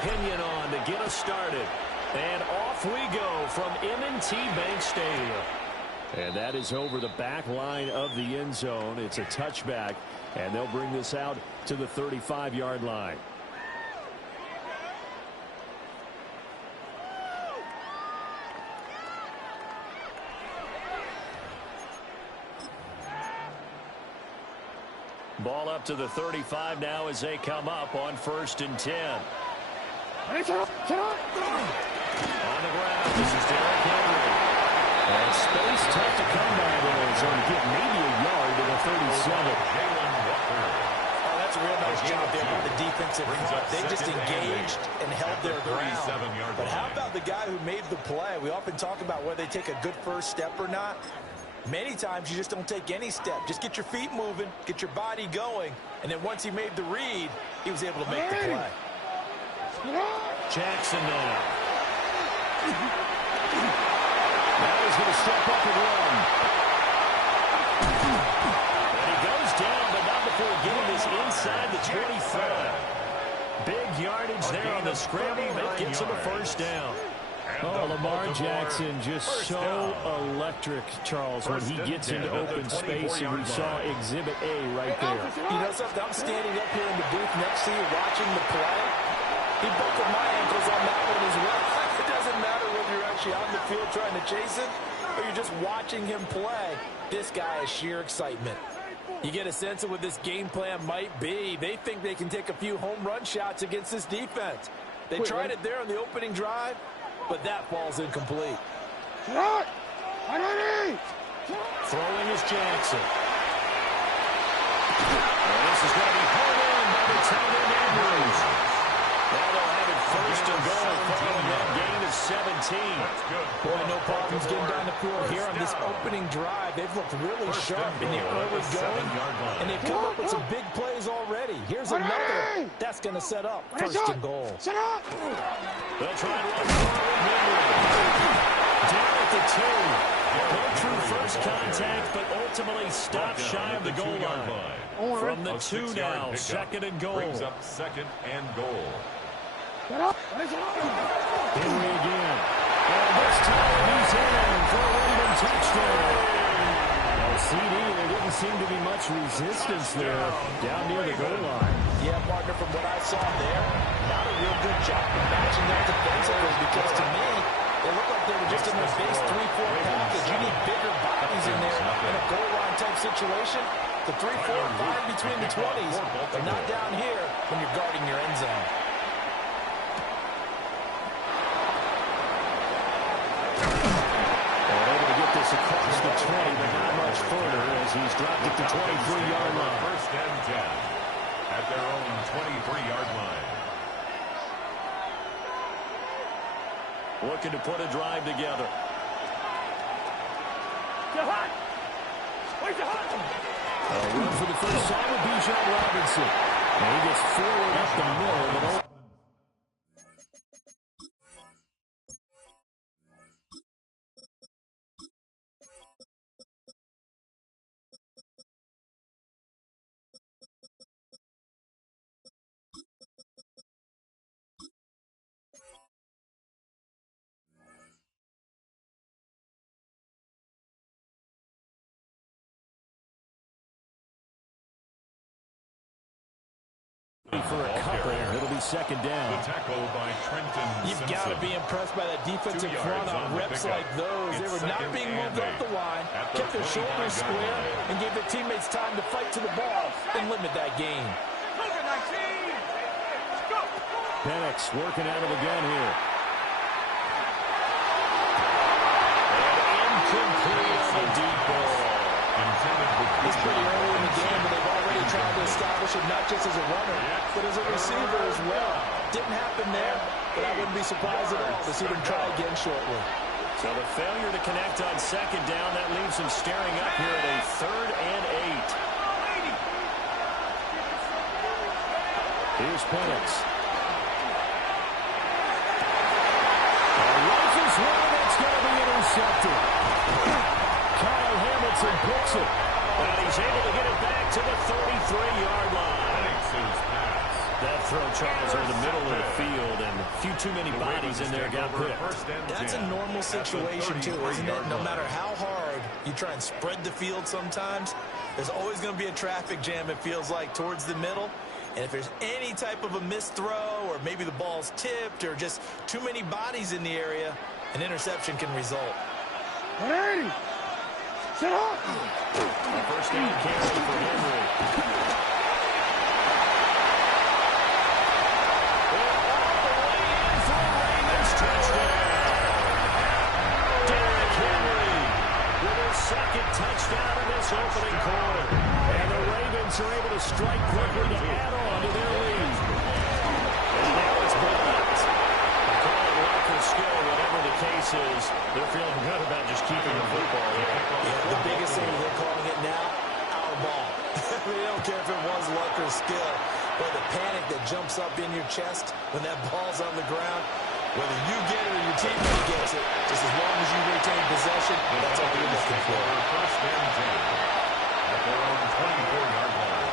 opinion on to get us started. And off we go from M&T Bank Stadium. And that is over the back line of the end zone. It's a touchback, and they'll bring this out to the 35-yard line. Ball up to the 35 now as they come up on 1st and 10. On the ground, this is Derrick Henry. And space tough to come by there. So he get maybe a yard to the 37. Oh, that's a real nice job there by the defensive front. They just engaged and held their ground. But how about the guy who made the play? We often talk about whether they take a good first step or not. Many times you just don't take any step. Just get your feet moving, get your body going, and then once he made the read, he was able to make the play. Jackson now. Now he's going to step up and run. And he goes down, but not before getting this inside the 25. Big yardage there on the scramble that gets him a first down. Oh, Lamar Jackson just so electric, Charles, when he gets into open space, and we saw Exhibit A right there. You know something? I'm standing up here in the booth next to you watching the play. He buckled my ankles on that one as well. It doesn't matter whether you're actually on the field trying to chase it or you're just watching him play. This guy is sheer excitement. You get a sense of what this game plan might be. They think they can take a few home run shots against this defense. They tried it there on the opening drive, but that ball's incomplete. Throwing is Jackson. And this is going to be hard in by the tight end Andrews. Now they'll have it 1st and goal following that gain of 17. Boy, no problems getting down the field here on this opening drive. They've looked really sharp in the early going, and they've come up with some big plays already. Here's another. That's going to set up 1st and goal. They'll try and run forward. Down at the 2. Go through first contact, but ultimately stopped shy of the goal line. From the 2 now, 2nd and goal. Brings up 2nd and goal. Henry again. And this time he's in for a random touchdown. CD, there didn't seem to be much resistance there down near the goal line. Yeah, partner, from what I saw there, not a real good job of matching that defensively, because to me, they look like they were just in their base 3-4 package. You need bigger bodies in there in a goal line type situation. The 3-4 fine between the 20s, but not down here when you're guarding your end zone. Across the 20, but not much further as he's dropped it to 23-yard line. 1st and 10 at their own 23-yard line. Looking to put a drive together. A run for the first time with Bijan Robinson. And he gets forward up the middle, but for a couple. It'll be 2nd down. The tackle by Trenton You've got to be impressed by that defensive front on reps like those. They were not being moved up the line, kept their shoulders square, and gave their teammates time to fight to the ball and limit that gain. Penix working out of the gun here. And incomplete on the deep ball. It's pretty early in the game, but they've already tried to establish it not just as a runner, but as a receiver as well. Didn't happen there, but I wouldn't be surprised at all to see them try again shortly. So the failure to connect on 2nd down, that leaves them staring up here at a 3rd and 8. Here's Penix. Rifles one, that's going to be intercepted. Kyle Hamilton picks it. And he's able to get it back to the 33-yard line. That throw, Charles, over the middle of the field, and A few too many bodies in there got picked. That's a normal situation too, isn't it? No matter how hard you try and spread the field sometimes, there's always going to be a traffic jam, it feels like, towards the middle. And if there's any type of a missed throw or maybe the ball's tipped or just too many bodies in the area, an interception can result. Ready. Set up. First down carry for Henry. Second touchdown in this opening quarter. And the Ravens are able to strike quickly to add on to their lead. And now it's blocked. They call it luck or skill, whatever the case is. They're feeling good about just keeping the football there. Yeah, the biggest thing they're calling it now, our ball. They don't care if it was luck or skill. But the panic that jumps up in your chest when that ball's on the ground, whether you get it or your teammate gets it, just as long as you retain possession, that's all you're looking for. First and 10 at their own 24-yard line.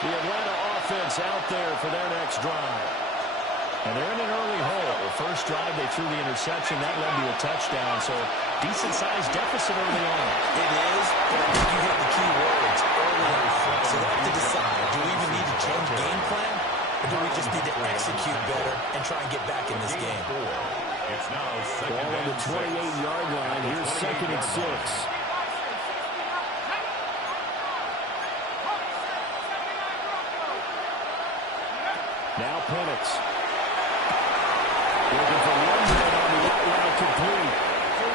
The Atlanta offense out there for their next drive. And they're in an early hole. The first drive, they threw the interception. That led to a touchdown, so decent-sized deficit early on. It is, but I think you hit the key words early on. So they have to decide, do we even need to change game plan, or do we just need to execute better and try and get back in this game? It's now second Ball on the 28-yard line. Here's second and 6. Now Penix. Looking for one man on the out route complete.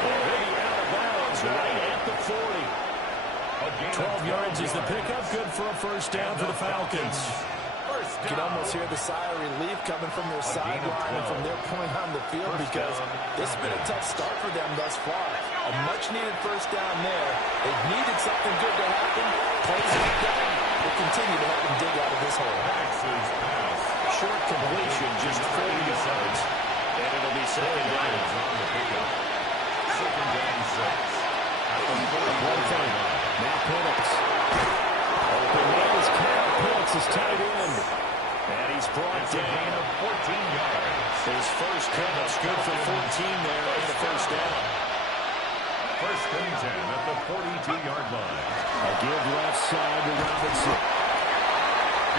Already out of bounds right at the 40. 12 yards is the pickup. Good for a first down for the Falcons. You can almost hear the sigh of relief coming from their sideline and from their point on the field because this has been a tough start for them thus far. A much-needed first down there. They've needed something good to happen. Plays like that will continue to help them dig out of this hole. Short completion, just 40 yards. And it'll be second down. Second down 6. One thing. Now Penix. Open man is Kyle Pitts is tight end. And he's brought down of 14 yards. His first catch, good for 14 there and a first down. First and 10 at the 42-yard line. A give left side to Robinson.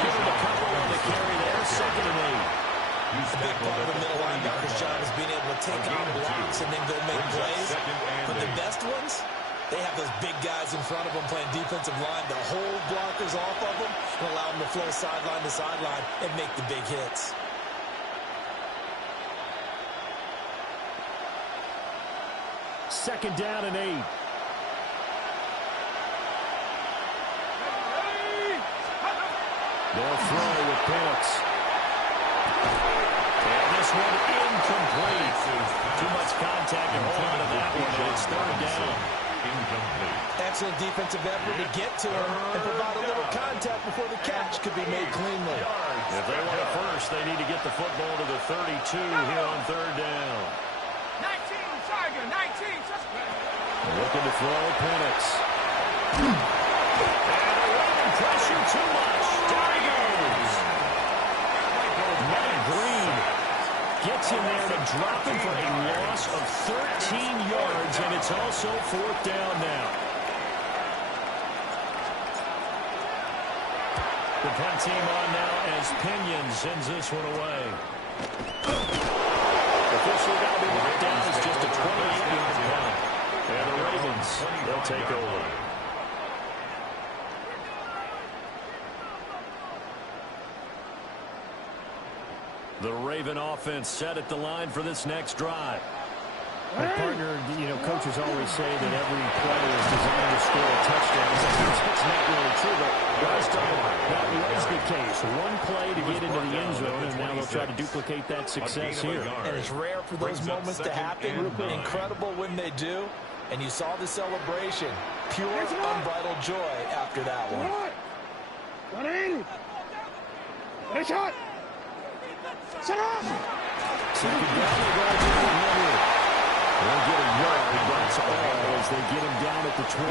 Give him a couple on the carry there, second and 8. The big part of the middle linebacker's job is being able to take on blocks and then go make plays. But the best ones, they have those big guys in front of them playing defensive line to hold blockers off of them and allow them to flow sideline to sideline and make the big hits. Second down and 8. They'll throw with Penix. And this one incomplete. Too much contact to hold on to that one. It's third down. Incomplete. Excellent defensive effort to get to him and provide a little contact before the catch could be made cleanly. If they want it first, they need to get the football to the 32 here on third down. 19, Tiger, 19. Looking to throw Penix. And they're running pressure too much. Down he goes. Mike Green gets in there to drop him for a loss of 13 yards, and it's also fourth down now. The punt team on now as Pinion sends this one away. Officially got to be marked down as just a 28-yard punt. And the Ravens, they'll take over. The Raven offense set at the line for this next drive. My partner, coaches always say that every play is designed to score a touchdown. That's not really true, but last time that was the case. One play to get into the end zone, and now they'll try to duplicate that success here. And it's rare for those moments to happen. Incredible when they do. And you saw the celebration. Pure, unbridled joy after that one. 180. Get a shot. Set up. Second down, they go to Henry. They'll get a yard. That's all as they get him down at the 28.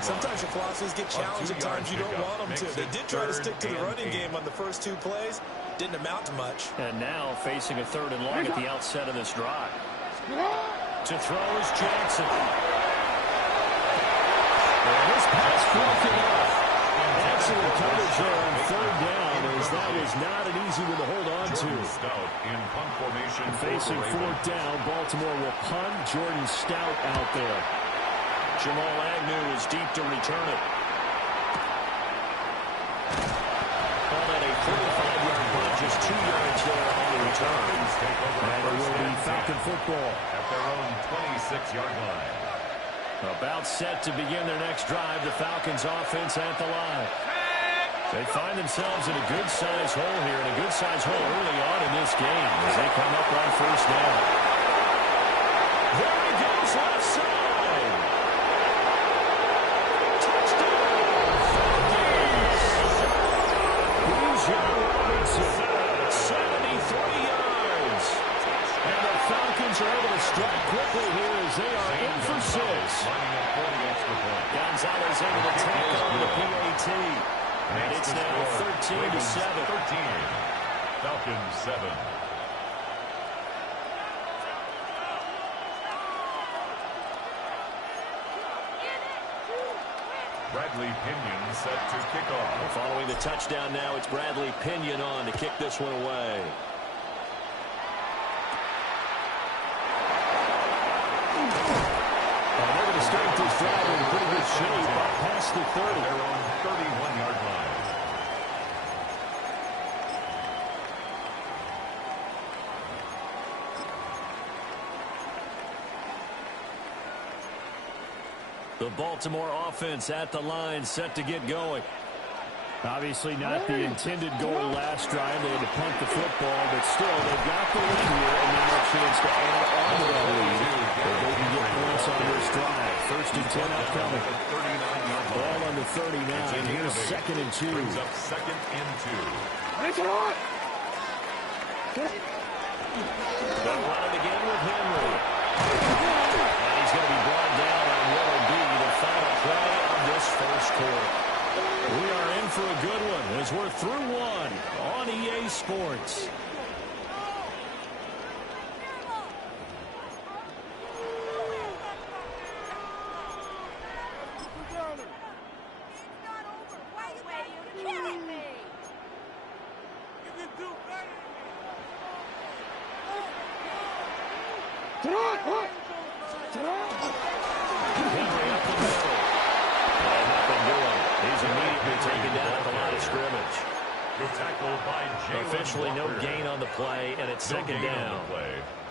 Sometimes your philosophies get challenged at times you don't want them to. They did try to stick to the running game on the first 2 plays. Didn't amount to much. And now facing a 3rd and long at the outset of this drive. To throw is Jackson. And this pass broken off. Excellent coverage there on 3rd down, as that was not an easy one to hold on to. In punt formation. Facing 4th down, Baltimore will punt. Jordan Stout out there. Jamal Agnew is deep to return it. Call that a 45-yard punt, just 2 yards there on the return. And it will be Falcon football at their own 26-yard line. About set to begin their next drive, the Falcons offense at the line. They find themselves in a good-sized hole here, and a good-sized hole early on in this game as they come up on 1st down. There he goes, left side. Touchdown, Falcons. Here's John Robinson, 73 yards. And the Falcons are able to strike quickly here as they are in for 6. Gonzalez able to tack on the PAT. And it's now 13-7. Falcons 7. Bradley Pinion set to kick off. Following the touchdown now, it's Bradley Pinion on to kick this one away. And they're going to start this drive in pretty good shape past the 30. They're on 31-yard line. The Baltimore offense at the line, set to get going. Obviously not the intended goal last drive. They had to punt the football, but still, they've got the lead here, and now a chance to add on to that lead. But they can get points on this drive. 1st and 10 upcoming. Ball on the 39. Here's 2nd and 2. Brings up 2nd and 2. They'll run it again with Henry. And he's going to be brought down on what will be the final play of this 1st quarter. We are in for a good one as we're through one on EA Sports. Henry up the middle. And nothing doing. He's immediately taken down at the line of scrimmage. Good tackle by Jalen Officially no Walker. gain on the play, and it's 2nd down.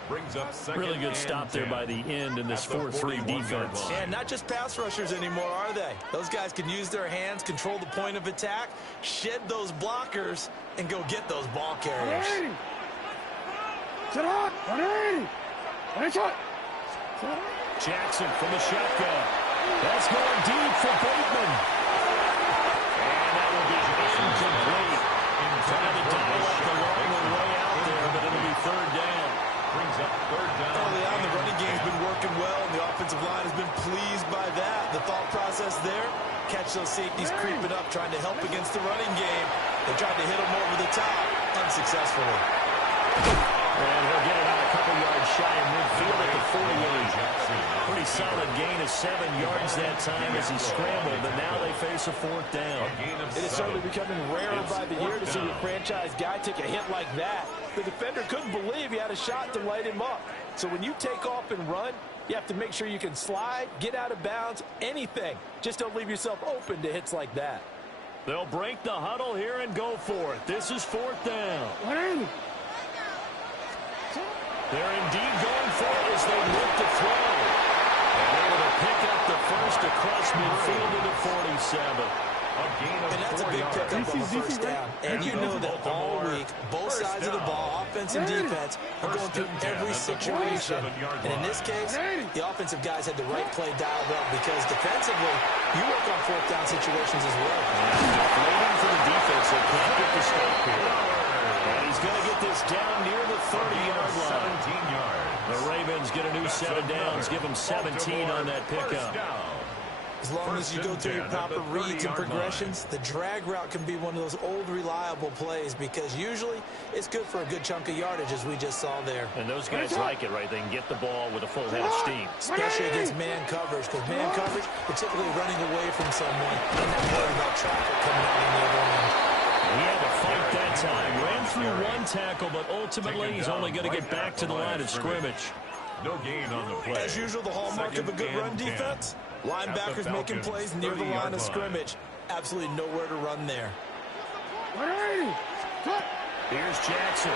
Brings up 2nd Really good and stop there 10. by the end in this 4-3 defense. And not just pass rushers anymore, are they? Those guys can use their hands, control the point of attack, shed those blockers, and go get those ball carriers. Jackson from the shotgun. That's going deep for Bateman. And that will be incomplete. Trying to dial up the long way out there, but it'll be 3rd down. Brings up 3rd down. Early on, the running game's been working well, and the offensive line has been pleased by that. The thought process there, catch those safeties creeping up, trying to help against the running game. They tried to hit them over the top, unsuccessfully. And he'll get it out a couple yards shy of midfield at the 48. Pretty solid gain of 7 yards that time as he scrambled, but now they face a 4th down. It is certainly becoming rarer by the year to see a franchise guy take a hit like that. The defender couldn't believe he had a shot to light him up. So when you take off and run, you have to make sure you can slide, get out of bounds, anything. Just don't leave yourself open to hits like that. They'll break the huddle here and go for it. This is 4th down. They're indeed going for it as they look to throw. And able to pick up the first across midfield to the 47. And that's a big pickup on the 1st down. And you know that all week, both sides of the ball, offense and defense, are going through every situation. And in this case, the offensive guys had the right play dialed up because defensively, you work on 4th down situations as well. Waiting for the defense. They can't get the stop here. And he's going to get this down near the 30-yard line. 17 yards. The Ravens get a new set of downs. Give them 17 on that pickup. As long as you go through your proper reads and progressions, the drag route can be one of those old reliable plays because usually it's good for a good chunk of yardage, as we just saw there. And those guys like it, right? They can get the ball with a full head of steam. Especially against man coverage, because man coverage, particularly running away from someone, and not worried about traffic coming out on the other end. He had to fight that time. Ran through one tackle, but ultimately he's only going to get back to the line of scrimmage. No gain on the play. As usual, the hallmark of a good run defense, linebackers making plays near the line of scrimmage. Absolutely nowhere to run there. Here's Jackson.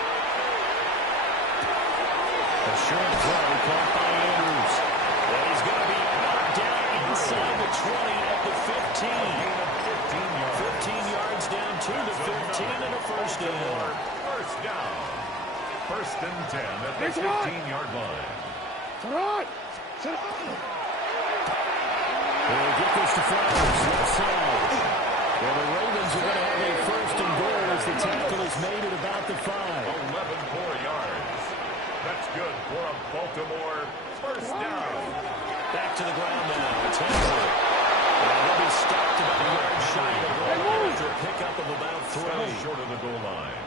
A short throw caught by Andrews. And he's going to be out down inside the 20 at the 15. 15 yards down to the 15 and a first down. First down. First and 10 at the 15-yard line. They'll get this to Flowers, left side. Well, the Ravens are going to have a first and goal as the tackle is made at about the 5. 11 more yards. That's good for a Baltimore first down. Back to the ground now. It's Henry. And he'll be stopped about a yard shy of the goal line after a pickup of about 3. Short of the goal line.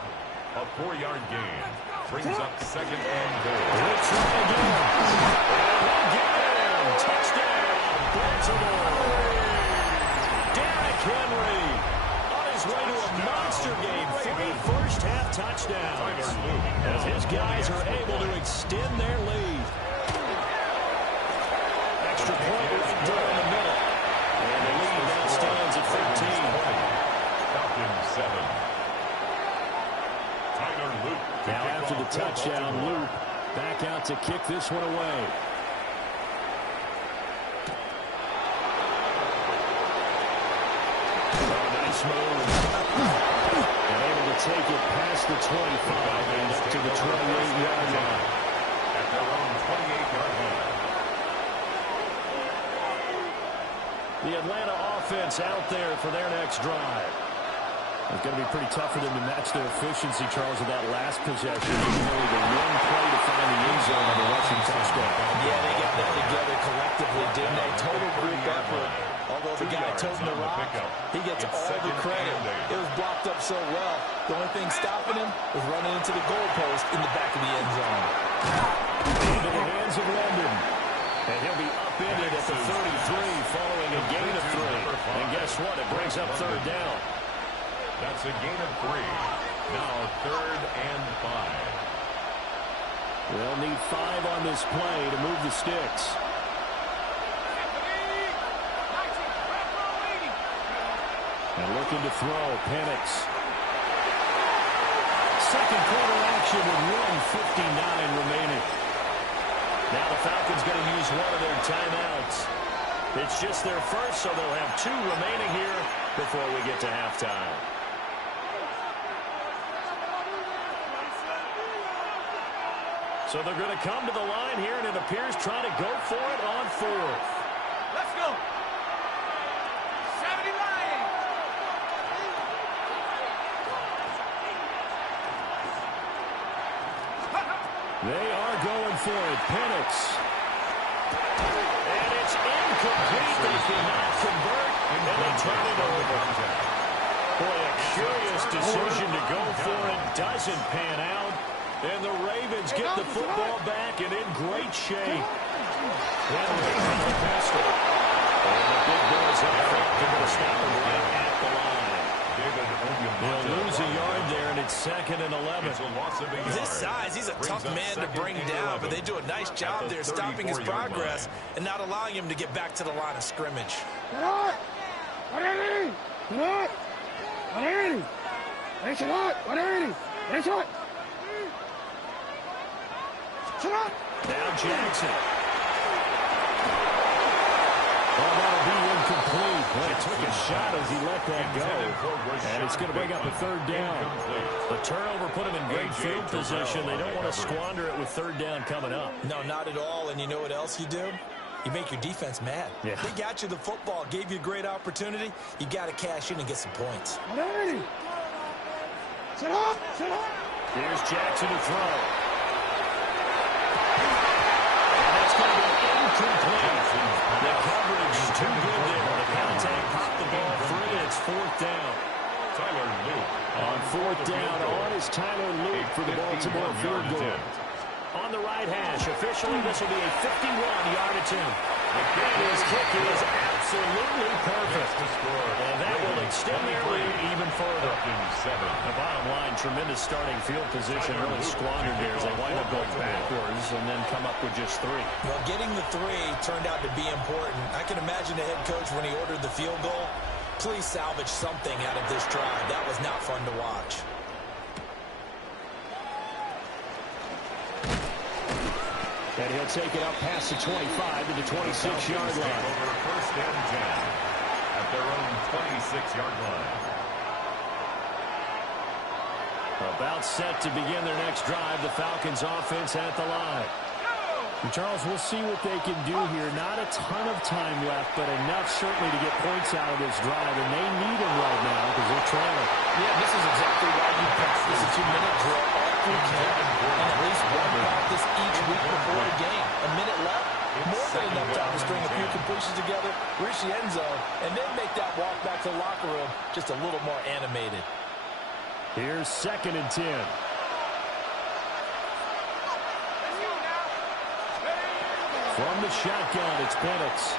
A 4-yard gain brings up second and goal. Let's try again. And again. Touchdown. Baltimore. Derrick Henry on his way to a monster game. 3 first-half touchdowns. As his guys are able to extend their lead. Extra point right down the middle. And the lead now stands at 15. Falcons 7. Now after the touchdown, Luke back out to kick this one away. Oh, nice move. And able to take it past the 25 and up to the 28-yard line. At their own 28-yard line. The Atlanta offense out there for their next drive. It's going to be pretty tough for them to match their efficiency, Charles, with that last possession. Only the one play to find the end zone on the rushing touchdown. Yeah, they got that together collectively, didn't they? Total group effort. Although the guy toting the rock, he gets all the credit. It was blocked up so well. The only thing stopping him was running into the goalpost in the back of the end zone. Into the hands of London. And he'll be upended at the 33 following a gain of 3. And guess what? It brings up third down. That's a gain of 3. Now 3rd and 5. They'll need 5 on this play to move the sticks. And looking to throw, Penix. Second quarter action with 1:59 remaining. Now the Falcons going to use one of their timeouts. It's just their first, so they'll have 2 remaining here before we get to halftime. So they're going to come to the line here, and it appears trying to go for it on 4th. Let's go. 70 Lions. They are going for it. Penix. And it's incomplete. They cannot convert, and they turn it over. Boy, a curious decision to go for it. Doesn't pan out. And the Ravens get the football back and in great shape. Henry on the pistol. And the big boys up front. They're going to stop him right at the line. They'll lose a yard there, and it's 2nd and 11. His size, he's a tough man to bring down, but they do a nice job there stopping his progress and not allowing him to get back to the line of scrimmage. Now Jackson. Well, that'll be incomplete. Well, he took a shot as he let that go. And it's going to bring up a 3rd down. The turnover put him in great field position. They don't want to squander it with 3rd down coming up. No, not at all. And you know what else you do? You make your defense mad. Yeah. They got you the football, gave you a great opportunity. You got to cash in and get some points. Sit up! Sit up! Here's Jackson to throw. And that's going to be incomplete. The coverage is too good there. The contact popped the ball free. It's fourth down. Tyler Luke. On fourth down, on is Tyler Luke for the Baltimore field goal. On the right hash, officially this will be a 51-yard attempt. And his kick is absolutely perfect. And that will extend their lead even further. The bottom line, tremendous starting field position, really squandered there as they wind up going backwards and then come up with just 3. Well, getting the 3 turned out to be important. I can imagine the head coach when he ordered the field goal. Please salvage something out of this drive. That was not fun to watch. And he'll take it up past the 25 to the 26-yard line. Over first and 10 at their own 26-yard line. About set to begin their next drive. The Falcons offense at the line. And Charles, we'll see what they can do here. Not a ton of time left, but enough certainly to get points out of this drive. And they need them right now because they're trailing. Yeah, this is exactly why you practice a 2-minute drill all through camp. And at least one practice each week before a game. A minute left, more than enough time to string a few completions together, reach the end zone, and then make that walk back to the locker room just a little more animated. Here's 2nd and 10. From the shotgun, it's Penix.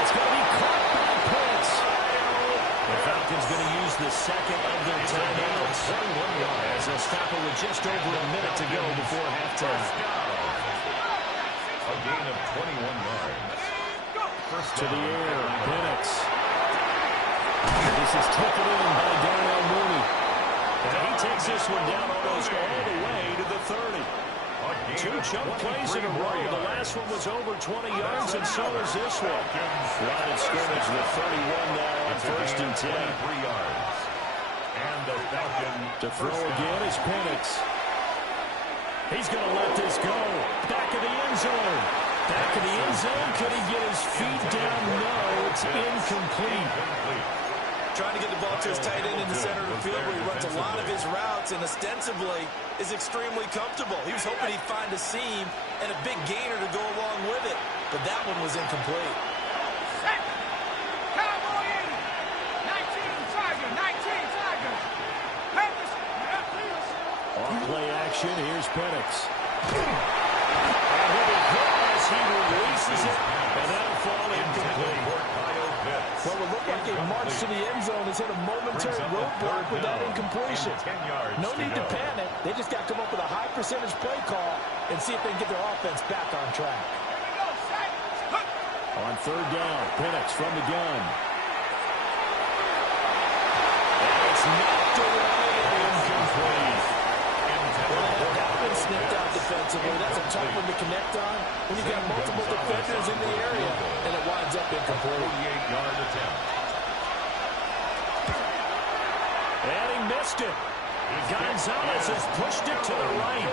It's going to be caught by Pitts. The Falcons going to use the second of their timeouts. As they'll stop it with just over a minute to go before halftime. A gain of 21 yards. To the air, Penix. This is taken in by Darnell Mooney. And he takes this one down almost all the way to the 30. 2 chunk plays in a row. The last one was over 20 yards, and so is this one. Line of scrimmage, the 31 now on first and 10. 3 yards. And the Falcon To throw again is Penix. He's going to let this go. Back of the end zone. Back of the end zone. Could he get his feet down? No, it's incomplete. Trying to get the ball to his tight end in the center of the field where he runs a lot of his routes and ostensibly is extremely comfortable. He was hoping he'd find a seam and a big gainer to go along with it, but that one was incomplete. Set! Cowboy 80! 19 Tiger! 19 Tiger! Purpose! On play action, here's Penix. And he'll be hit as he releases it, and that'll fall incomplete. Well, it looked like a march to the end zone has hit a momentary roadblock with that incompletion. No need to panic. They just got to come up with a high percentage play call and see if they can get their offense back on track. On third down, Penix from the gun. It's knocked away and incomplete. That one snipped out defensively. That's a tough one to connect on when you've got multiple defenders in the area, and it winds up incomplete. 48-yard attempt. And he missed it. Gonzalez has pushed it to the right.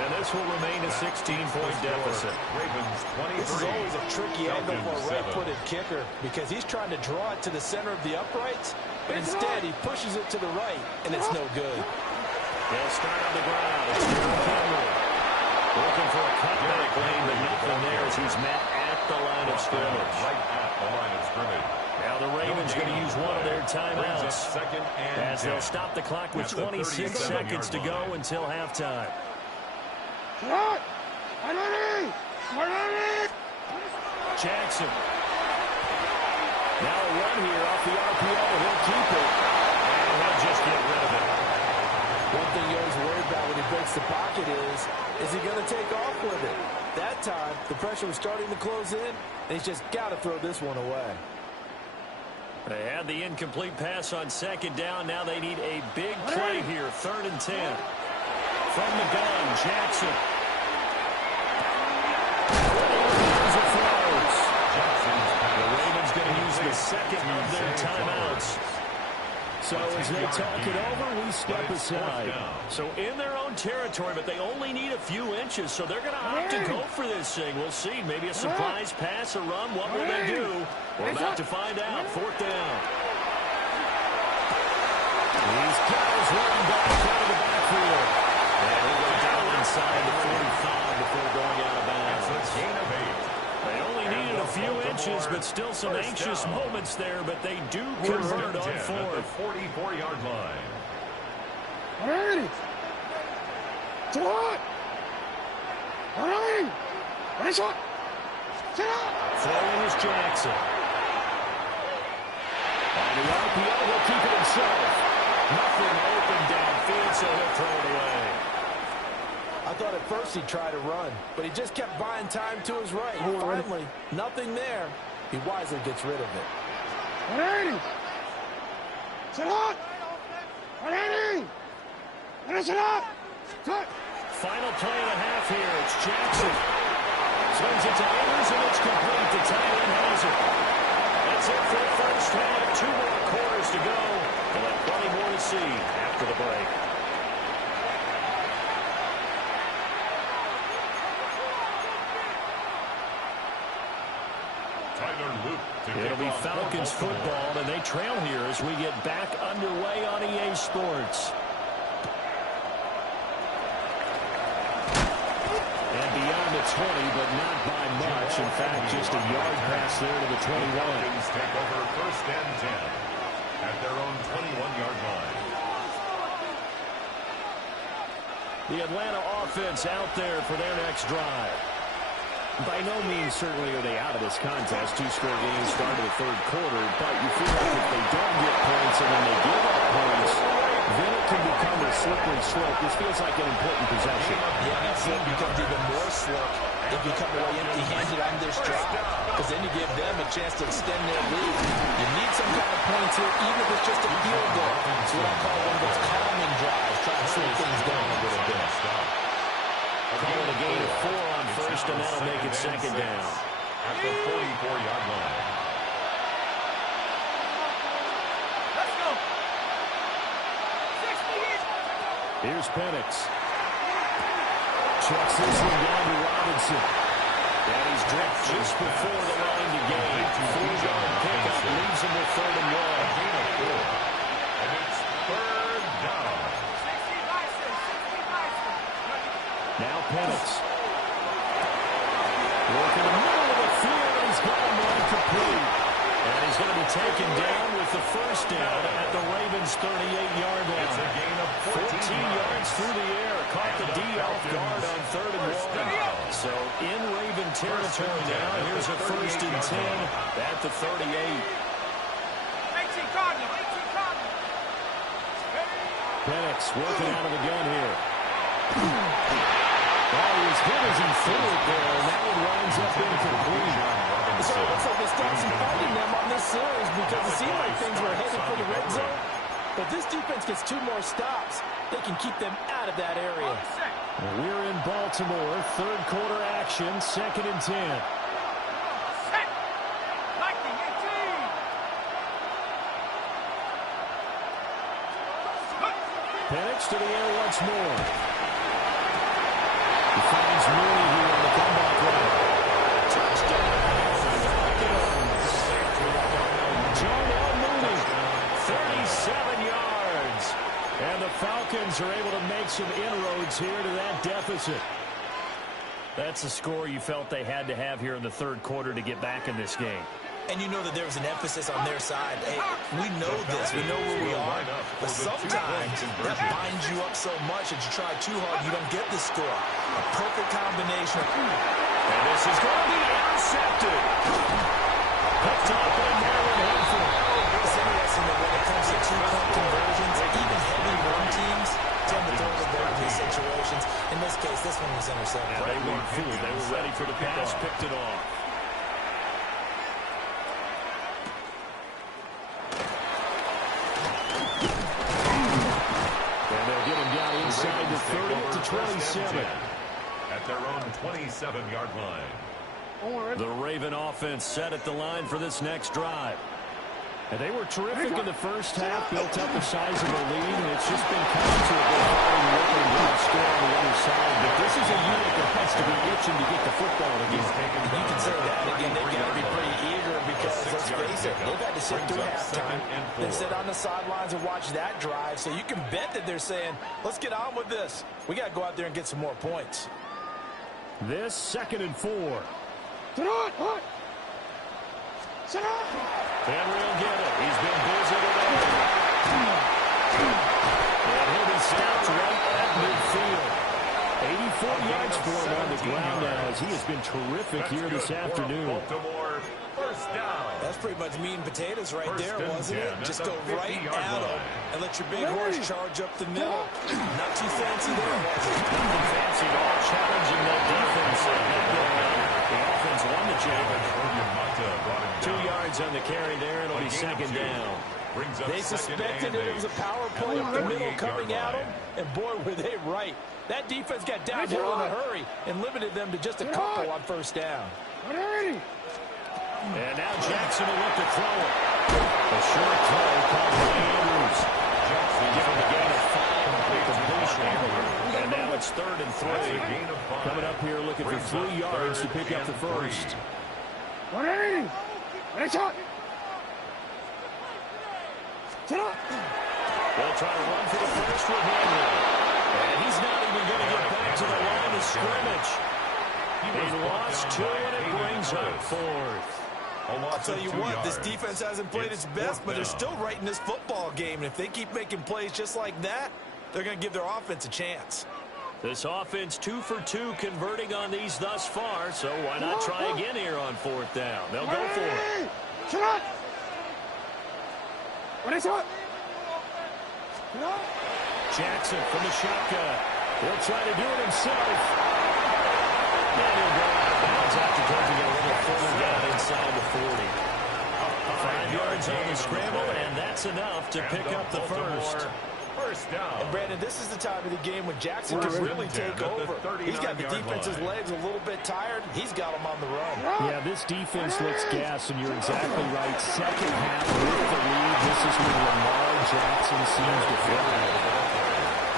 And this will remain a 16-point deficit. Ravens 23. This is always a tricky angle for a right-footed kicker because he's trying to draw it to the center of the uprights, but instead he pushes it to the right, and it's no good. They'll start on the ground. It's Cameron. Looking for a cutback lane, but nothing there as he's met at the line of scrimmage. Right at the line of scrimmage. Now the Ravens going to use one of their timeouts Second and as they'll stop the clock with 26 seconds to go until halftime. Shot! I'm ready! I'm ready! Jackson. Now a run here off the RPO. He'll keep it. And he'll just get rid of it. One thing you always worry about when he breaks the pocket is he going to take off with it? That time, the pressure was starting to close in, and he's just got to throw this one away. They had the incomplete pass on second down. Now they need a big play here. 3rd and 10. From the gun, Jackson. The Ravens going to use the second of their timeouts. So as they talk it over, we step aside. So in their own territory, but they only need a few inches, so they're going to opt to go for this thing. We'll see. Maybe a surprise pass, a run. What will they do? We're about to find out. 4th down. He's got his running back out of the backfield. And he'll go down inside the 45 before going out of bounds. It's a gain of 8. They only needed a few inches, but still some anxious moments there, but they do convert on 4th. At the 44-yard line. All right. To the hot. All right. Ready, shot. Sit up. Throwing is Jackson. On the RPO, he'll keep it himself. Nothing open downfield, so he'll throw it away. I thought at first he'd try to run, but he just kept buying time to his right. Finally, nothing there. He wisely gets rid of it. All right. Sit up. All right. Sit up. Cut. Final play and a half here. It's Jackson. Swings it to Andrews, and it's complete. The tight end has it. That's it for the first half. 2 more quarters to go. We'll have plenty more to see after the break. It'll be Falcons football, and they trail here as we get back underway on EA Sports. And beyond the 20, but not by much. In fact, just a yard pass there to the 21. Falcons take over 1st and 10 at their own 21-yard line. The Atlanta offense out there for their next drive. By no means, certainly, are they out of this contest. 2 score games start of the 3rd quarter, but you feel like if they don't get points and then they give up points, then it can become a slippery slope. This feels like an important possession. Yeah, that slope becomes even more slope if you come away empty-handed on this drive, because then you give them a chance to extend their lead. You need some kind of points here, even if it's just a field goal. It's what I call one of those calming drives, trying to slow things down a little bit. Call it a gain of 4 on 1st, and that'll make it 2nd down. At the 44-yard line. Let's go. 60. Here's Penix. Checks this one down to Robinson. And he's dropped just before the line to gain. 4-yard pickup leaves him with 3rd and 1. Gain of 4. And it's 3rd down. Now Penix. Working the middle of the field. He's got him incomplete. And he's going to be taken down with the 1st down at the Ravens' 38-yard line. It's a gain of 14 yards through the air. Caught the D off guard on 3rd and 1. So in Raven territory now. Here's a 1st and 10 at the 38. 18 Cardinal. Penix working out of the gun here. Oh, as good as he threw it there, and that one winds up incomplete. So it looks like they started some fighting them on this series because it seemed like things were headed for the red zone. But this defense gets 2 more stops. They can keep them out of that area. Well, we're in Baltimore. 3rd quarter action, 2nd and 10. Set. Lightning 18. Penix to the air once more. He finds Mooney here on the comeback run. Touchdown, Falcons. Jarnell Mooney, 37 yards. And the Falcons are able to make some inroads here to that deficit. That's the score you felt they had to have here in the 3rd quarter to get back in this game. And you know that there was an emphasis on their side. Hey, we know this. We know where we are. But sometimes that binds you up so much that you try too hard, you don't get the score. A perfect combination. And this is going to be intercepted. Picked up by Marlon Humphrey. It's interesting that when it comes to 2-point conversions, even heavy run teams tend to throw the ball in these situations. In this case, this one was intercepted. Yeah, they weren't fooled. They were ready for the pass, picked it off. Inside the 30 to 27. At their own 27-yard line. The Raven offense set at the line for this next drive. And they were terrific in the first half, built up a sizable lead, and it's just been kind to a bit hard looking to score on the other side. But this is a unit that has to be itching to get the football again. You can say that again. They've got to be pretty eager because, let's face it, they've had to sit through halftime, then sit on the sidelines and watch that drive. So you can bet that they're saying, let's get on with this. We got to go out there and get some more points. This 2nd and 4. Henry will get it. He's been busy today. And he'll be stopped right at midfield. 84 yards for him on the ground now as he has been terrific here this afternoon. That's pretty much meat and potatoes right there, wasn't it? Just go right at him and let your big horse charge up the middle. Not too fancy there, was it? Nothing fancy at all, challenging that defense. The offense won the challenge. 2 yards on the carry there. It'll be 2nd down. They suspected it was a power play up the middle coming at them, and boy, were they right. That defense got downhill in a hurry and limited them to just a couple on 1st down. And now Jackson will look to throw it. A short throw called by Andrews. Give him a gain of 5 on the completion. And now it's 3rd and 3. Coming up here looking for 3 yards to pick up the first. They'll try to run for the first with Henry. And he's not even going to get back to the line of scrimmage. He lost 2 and it brings up 4th. I'll tell you what, this defense hasn't played its best, but they're still right in this football game. And if they keep making plays just like that, they're going to give their offense a chance. This offense 2 for 2 converting on these thus far, so why not try again here on 4th down? They'll go for it. Jackson from the shotgun. He'll try to do it himself. And he'll go out of bounds after taking a little further down inside the 40. 5 yards on the scramble, and that's enough to pick up the first. And Brandon, this is the time of the game when Jackson can really take over. He's got the defense's legs a little bit tired. He's got them on the run. Yeah, this defense looks gassed, and you're exactly right. 2nd half with the lead. This is where Lamar Jackson seems to fly.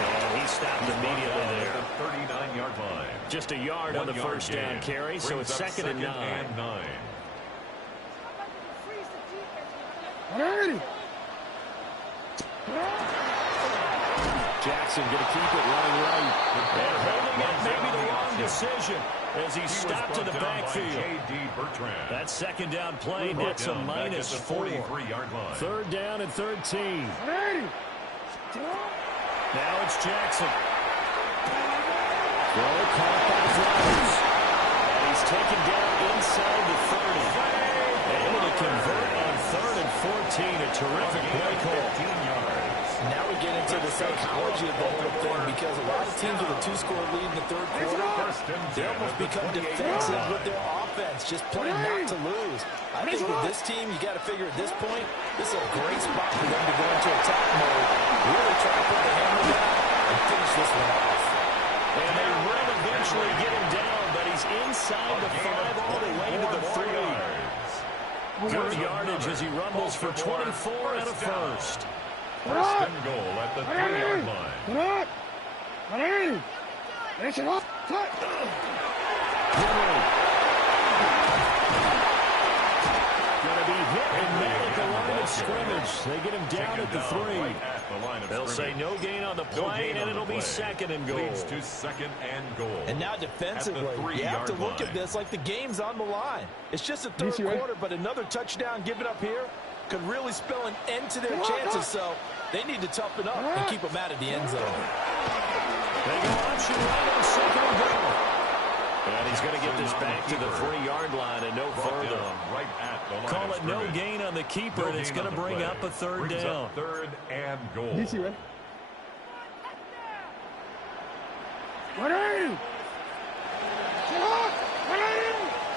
And he stopped immediately there. 39-yard line. Just a yard on the first down carry, so it's 2nd and 9. Jackson going to keep it running right. And holding it may be the wrong decision as he stopped in the backfield. That 2nd down play nets a -4. 3rd down and 13. Now it's Jackson. Throw caught by Flowers. And he's taken down inside the 30. Able to convert on 3rd and 14. A terrific play call. Now we get into the psychology of the whole thing because a lot of teams with a 2-score lead in the 3rd quarter, they almost become defensive with their offense, just playing not to lose. I think with this team, you got to figure at this point, this is a great spot for them to go into attack mode, really try to put the hammer down and finish this one off. And they will eventually get him down, but he's inside the 5 all the way to the 3. Good yardage as he rumbles for 24 and a first. 1st and goal at the 3-yard line. Henry. Going to be hit and met at the line of scrimmage. They get him down at the 3. They'll say no gain on the play, and it'll be 2nd and goal. Leads to 2nd and goal. And now defensively, you have to look at this like the game's on the line. It's just a 3rd quarter, but another touchdown given up here could really spell an end to their chances, so they need to toughen up and keep them out of the end zone. They go option right on 2nd and goal. And he's going to get this back to the 3-yard line and no further. Call it no gain on the keeper, and it's going to bring up a 3rd down. 3rd and goal.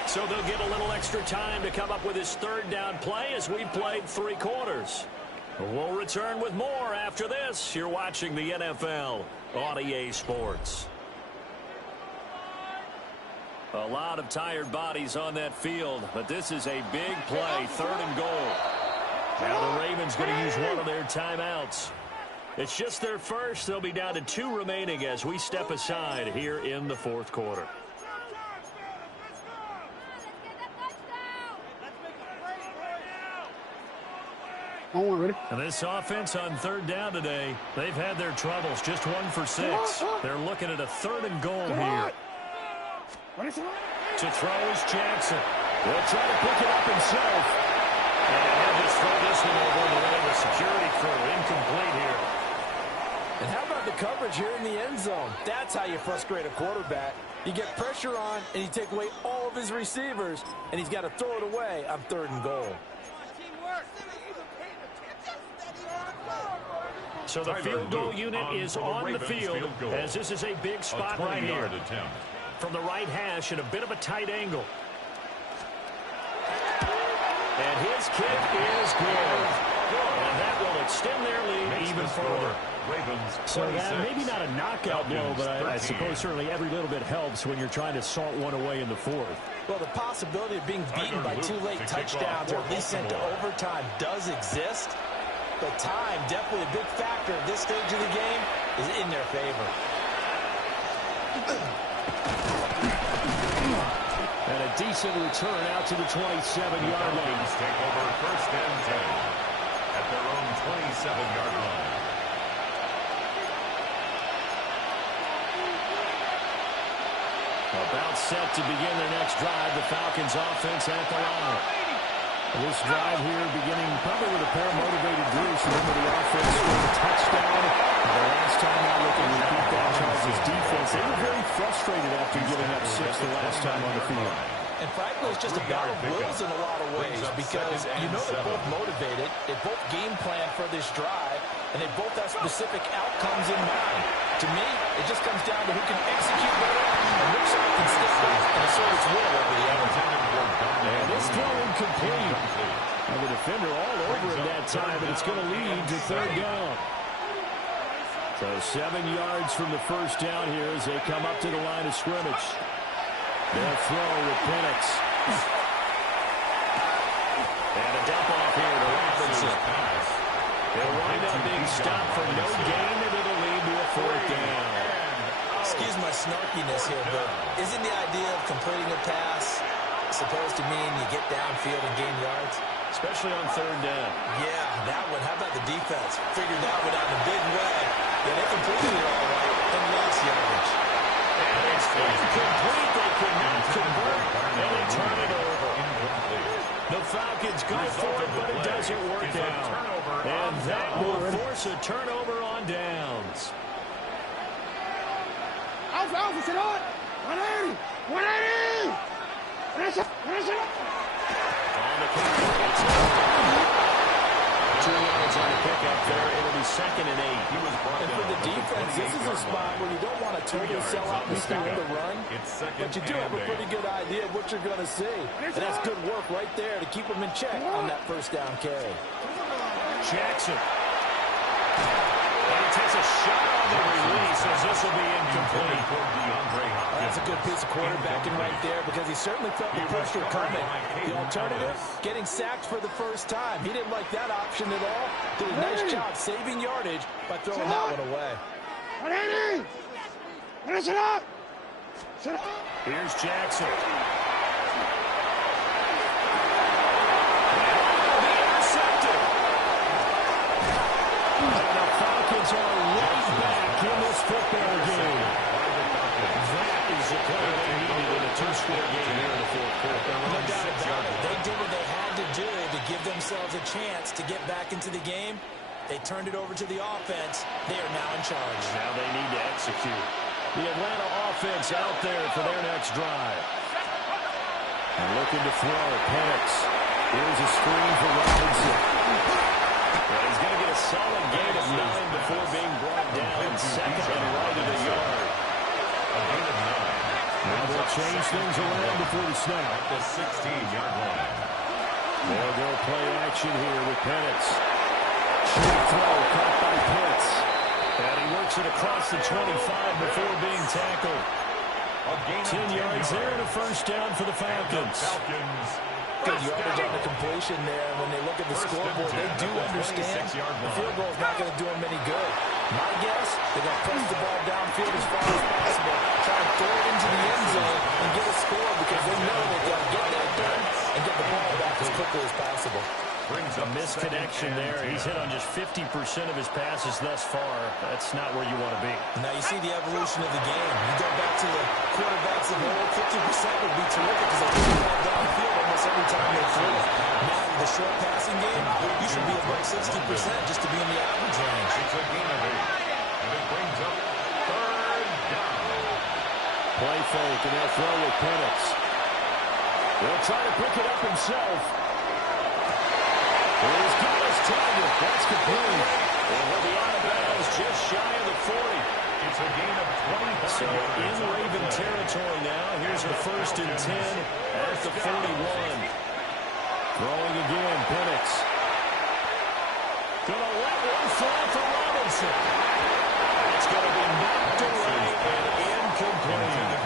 So they'll get a little extra time to come up with his 3rd down play as we've played 3 quarters. We'll return with more after this. You're watching the NFL on EA Sports. A lot of tired bodies on that field, but this is a big play, 3rd and goal. Now Falcons going to use one of their timeouts. It's just their first. They'll be down to 2 remaining as we step aside here in the fourth quarter. Ready? And this offense on third down today, they've had their troubles. Just 1 for 6. They're looking at a 3rd and goal here. To throw is Jackson. They'll try to pick it up himself. And he'll just throw this one over the way of the security crew. Incomplete here. And how about the coverage here in the end zone? That's how you frustrate a quarterback. You get pressure on, and you take away all of his receivers, and he's got to throw it away on 3rd and goal. So the field goal unit is on the field as this is a big spot right here. From the right hash at a bit of a tight angle. And his kick is good. And that will extend their lead even further. So that maybe not a knockout blow, but I suppose certainly every little bit helps when you're trying to salt one away in the 4th. Well, the possibility of being beaten by 2 late touchdowns or at least sent to overtime does exist. But time, definitely a big factor at this stage of the game, is in their favor. And a decent return out to the 27-yard line. Take over 1st and 10 at their own 27-yard line. About set to begin their next drive, the Falcons offense at the line. This drive here beginning probably with a pair of motivated Bruce. Remember the offense scored a touchdown. The last time I look at repeat that Charles' defense, they were very frustrated after giving up 6 the last time on the field. And frankly, it's just a battle of wills in a lot of ways because you know they're both motivated, they both game plan for this drive, and they both have specific outcomes in mind. To me, it just comes down to who can execute better and which side can step up and assert its will over the other. And this throw incomplete. And the defender all over it that time, but it's going to lead to 3rd down. So 7 yards from the 1st down here as they come up to the line of scrimmage. They'll throw with Penix. And a dump off here to Robinson. They'll wind up being stopped for no gain, and it'll lead to a 4th down. Excuse my snarkiness here, but isn't the idea of completing a pass supposed to mean you get downfield and gain yards? Especially on 3rd down. Yeah, that one. How about the defense? Figured that one out in a big way. Yeah, they completed it all right and lost yardage. And it's incomplete. They could not convert, and they turn it over. The Falcons go for it, but it doesn't work out. And that will force a turnover on downs. Alpha, sit on! 180! 180! Finish it! On the kick, it's 2 yards on the pickup there. It'll be 2nd and 8. And for the defense, this is a spot where you don't want to totally sell out and stop the run, but you do have a pretty good idea of what you're going to see. And that's good work right there to keep them in check on that 1st down carry. Jackson. And he takes a shot on the release as this will be incomplete. That's a good piece of quarterbacking right there because he certainly felt the pressure coming. The alternative, getting sacked for the 1st time. He didn't like that option at all. Did a nice job saving yardage by throwing that one away. 180! Finish it up! Here's Jackson. Falcons are right back in this football game. That is the play they needed in a 2-score game here in the 4th quarter. No doubt about it. They did what they had to do to give themselves a chance to get back into the game. They turned it over to the offense. They are now in charge. Now they need to execute. The Atlanta offense out there for their next drive. And looking to throw. Penix. Here's a screen for Robinson. Well, he's going to get a solid gain of 9 before being brought down 2nd and right of the yard. Now they'll change things around before the snap. At the 16-yard line. They'll go play action here with Penix. Short throw caught by Pitts. And he works it across the 25 before being tackled. 10 yards there and a 1st down for the Falcons. The Falcons Good yardage on the completion there. When they look at the scoreboard, they do understand the field goal is not going to do them any good. My guess, they're going to press the ball downfield as far as possible, try and throw it into the end zone and get a score because they know they've got to get that done and get the ball back as quickly as possible. A misconnection there. He's hit on just 50% of his passes thus far. That's not where you want to be. Now you see the evolution of the game. You go back to the quarterbacks of old, 50% would be terrific because they get the ball downfield almost every time they throw it. Now with the short passing game, you should be above 60% just to be in the average range. It's a gain of 8, and it brings up 3rd down. Play fake, and they'll throw with Penix. He'll try to pick it up himself. He's got his target. That's complete. And he'll be out of bounds just shy of the 40. It's a gain of 25. So in Raven territory now. Here's a 1st and 10 at the 41. Throwing again, Penix. Gonna let one fly for Robinson. It's gonna be knocked away and incomplete.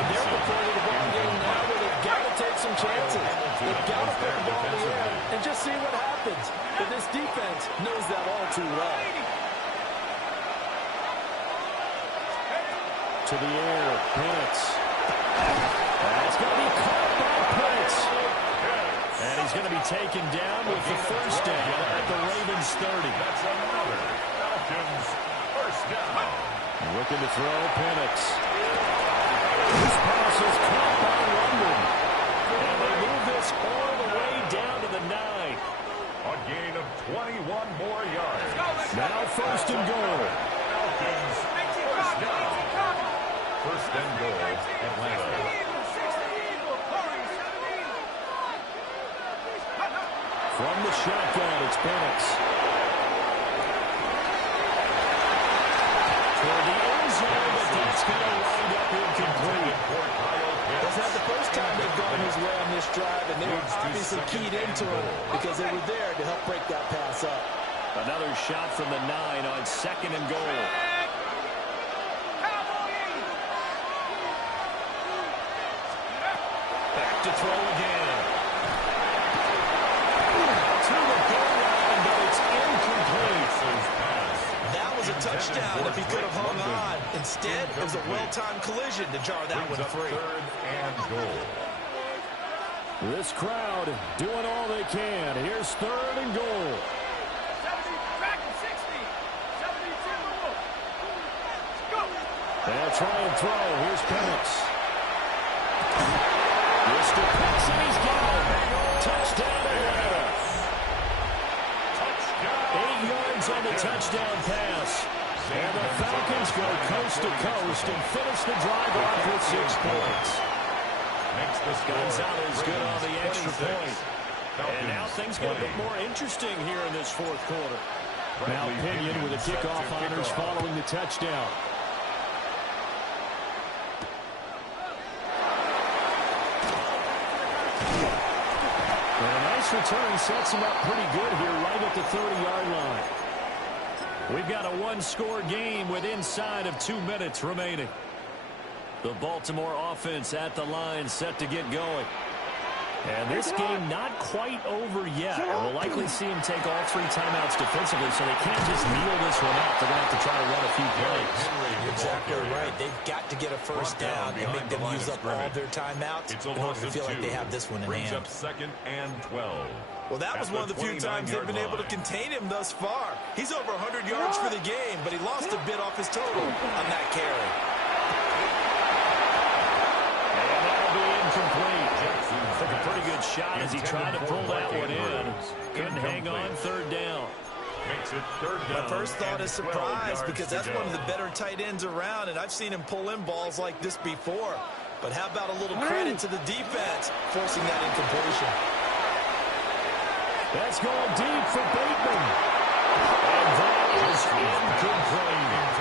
And they're at the point of the ball game now where they've got to take some chances. They've got to put the ball in the air and just see what happens. But this defense knows that all too well. To the air, Penix. That's going to be caught by Penix. And he's going to be taken down with the 1st down at the Ravens 30. That's another Falcons 1st down. Looking to throw, Penix. This pass is caught by London. And they move this all the way down to the 9. A gain of 21 more yards. Now 1st and goal. Falcons 1st down. 1st and goal, Atlanta. From the shotgun, it's Penix. For the end zone, but that's going to wind up incomplete. That's not the first time they've gone his way on this drive, and they were obviously keyed into it because they were there to help break that pass up. Another shot from the 9 on 2nd and goal. Back to throw again. To the goal line, but it's incomplete. That was a touchdown if he could have hung on. Instead, it was a well-timed collision to jar that one free. 3rd and goal. This crowd doing all they can. Here's 3rd and goal. 70, track and 60. 72. Go. They'll try and throw. Here's Penix. Mr. Penix, and he's got it. Touchdown, Atlanta. 8 yards on the touchdown pass. And the Falcons go coast to coast and finish the drive off with 6 points. Gonzalez good on the extra point. And now things get a bit more interesting here in this 4th quarter. Now Pinion with a kickoff honors following the touchdown. And a nice return sets him up pretty good here right at the 30-yard line. We've got a 1-score game with inside of 2 minutes remaining. The Baltimore offense at the line set to get going. And this game not quite over yet. We'll likely see him take all 3 timeouts defensively, so they can't just kneel this one out. They're going to have to try to run a few plays. You're exactly right. They've got to get a 1st down and make them use up all their timeouts in order to feel like they have this one in hand. 2nd and 12. Well, that was one of the few times they've been able to contain him thus far. He's over 100 yards for the game, but he lost a bit off his total on that carry. And that'll be incomplete. Took a pretty good shot as he tried to pull that one in. Couldn't hang on 3rd down. Makes it 3rd down. My first thought is surprise because that's one of the better tight ends around, and I've seen him pull in balls like this before. But how about a little credit to the defense forcing that incompletion? That's going deep for Bateman. And that is incomplete.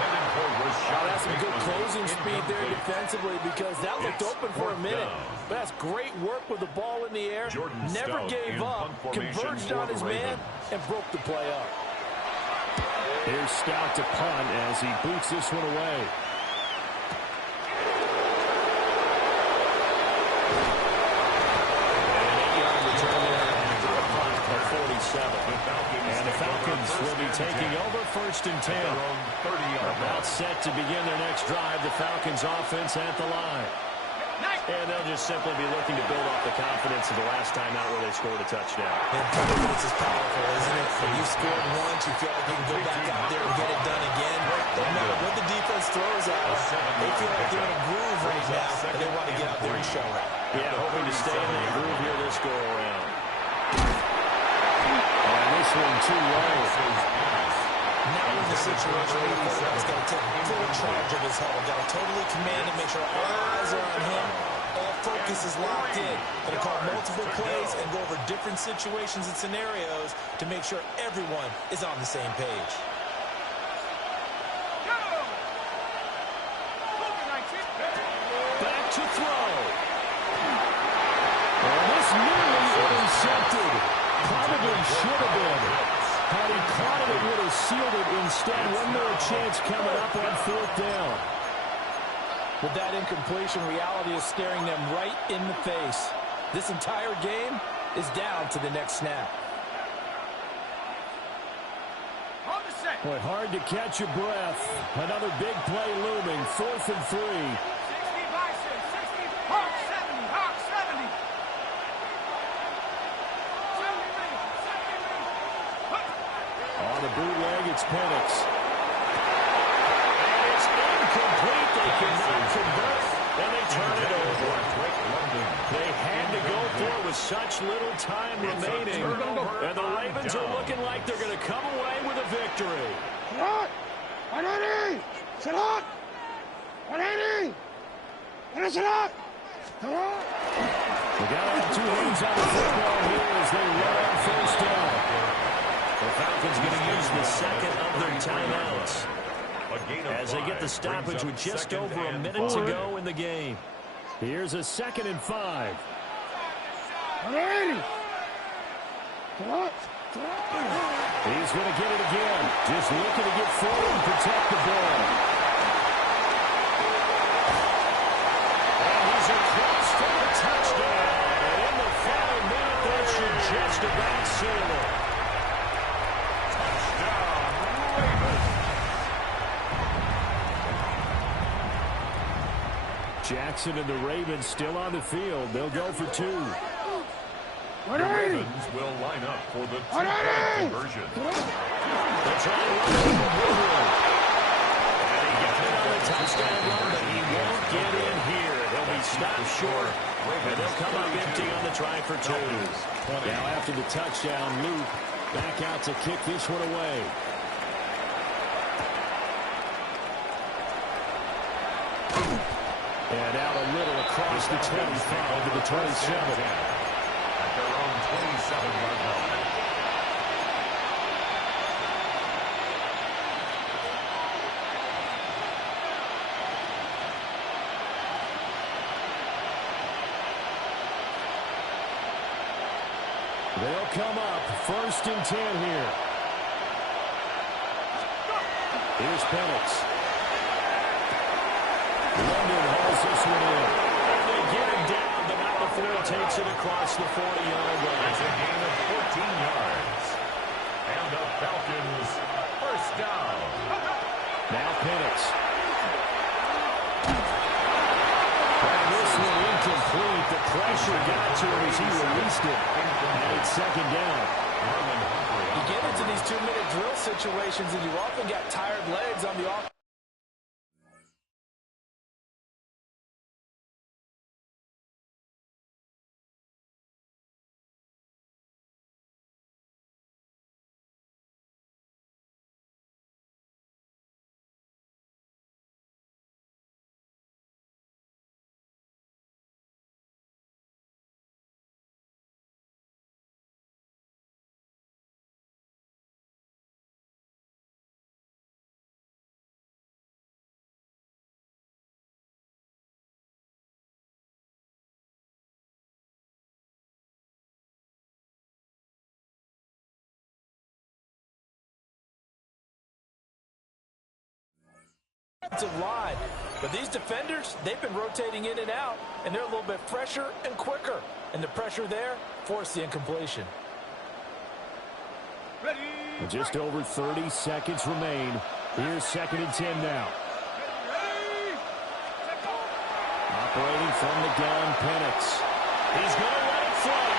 Now, that's some good closing speed there defensively because that looked open for a minute. But that's great work with the ball in the air. Never gave up, converged on his man, and broke the play up. Here's Stout to punt as he boots this one away. And defense will be taking over 1st and 10. About set to begin their next drive. The Falcons offense at the line. And they'll just simply be looking to build off the confidence of the last time out where they scored a touchdown. And confidence is powerful, isn't it? When you scored once, you feel like you can go back out there and get it done again. No matter what the defense throws at us, they feel like they're in a groove right now, and they want to get out there and show it. Yeah, hoping to stay in that groove here this go-around. And this one too low. Now in the situation where the quarterback's got to take full charge of his huddle, got to totally command and make sure all eyes are on him. All focus is locked in. Going to call multiple plays and go over different situations and scenarios to make sure everyone is on the same page. Back to throw. And this nearly intercepted. Probably should have been. Had he caught it, it would have sealed it. Instead, one more chance coming up on 4th down. With that incompletion, reality is staring them right in the face. This entire game is down to the next snap. Boy, hard to catch your breath. Another big play looming. 4th and 3. 60 Bison, 60 Hawk 70, Hawk 70. 70. On the bootleg, it's Penix. And it's incomplete. They cannot convert, and they turn it over. They had to go for it with such little time remaining. And the Ravens are looking like they're going to come away with a victory. Salat! 180! Salat! 180! And Salat! Salat! We got to have 2 hands on the football here as they run on 1st down. The Falcons going to use the second of their timeouts as they get the stoppage with just over a minute to go in the game. Here's a 2nd and 5. 180! Salat! He's going to get it again. Just looking to get forward and protect the ball. And he's across for a touchdown. And in the final minute, that should just about seal it. Jackson and the Ravens still on the field. They'll go for 2. The Ravens will line up for the 2-point conversion. They'll try to run it for Woodward. And he got it on the touchdown run, but he won't get in here. He'll be stopped short, and they'll come up empty on the try for 2. Now after the touchdown, Luke back out to kick this one away. And out a little across the 25 to the 27. At their own 27-yard line. They'll come up 1st and 10 here. Here's Penix. London hauls this one in. And they get him down, but not before he takes it across the 40-yard line. It's a gain of 14 yards. And the Falcons 1st down. Now Penix. And this one incomplete. The pressure got to him as he released it. And it's 2nd down. You get into these 2-minute drill situations, and you often got tired legs on the offense. Line. But these defenders, they've been rotating in and out, and they're a little bit fresher and quicker. And the pressure there forced the incompletion. Ready. Just over 30 seconds remain. Here's 2nd and 10 now. Operating from the gun, Penix. He's going to let it fly.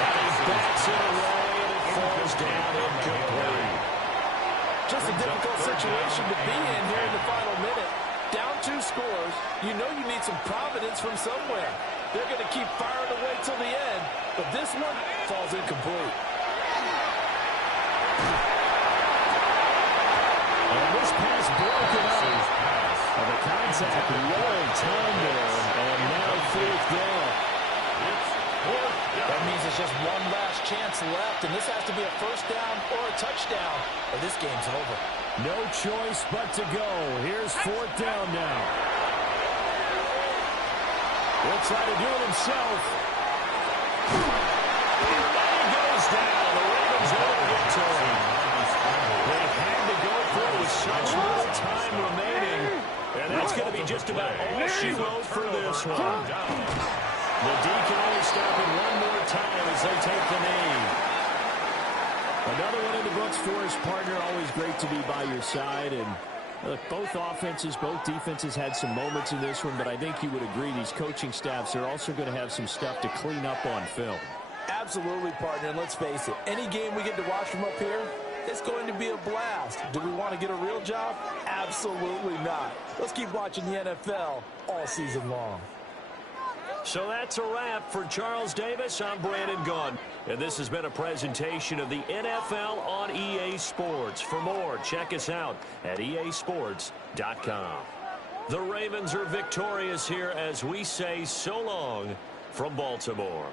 And he backs it away, and it falls down incomplete. Just a difficult situation to be in here in the final minute. Down 2 scores, you know you need some providence from somewhere. They're going to keep firing away till the end, but this one falls incomplete. And this pass broken up. And the contact well timed there, and now 4th down. That means it's just one last chance left, and this has to be a 1st down or a touchdown, or this game's over. No choice but to go. Here's 4th down now. He'll try to do it himself. And he goes down. The Ravens over the victory. They had to go for it with such little time remaining. And that's going to be just about all she wrote for this one. The D can only stop it one more time as they take the knee. Another one in the books for his partner. Always great to be by your side. And look, both offenses, both defenses had some moments in this one, but I think you would agree these coaching staffs are also going to have some stuff to clean up on film. Absolutely, partner, and let's face it, any game we get to watch from up here, it's going to be a blast. Do we want to get a real job? Absolutely not. Let's keep watching the NFL all season long. So that's a wrap for Charles Davis. I'm Brandon Gaudin. And this has been a presentation of the NFL on EA Sports. For more, check us out at easports.com. The Ravens are victorious here as we say so long from Baltimore.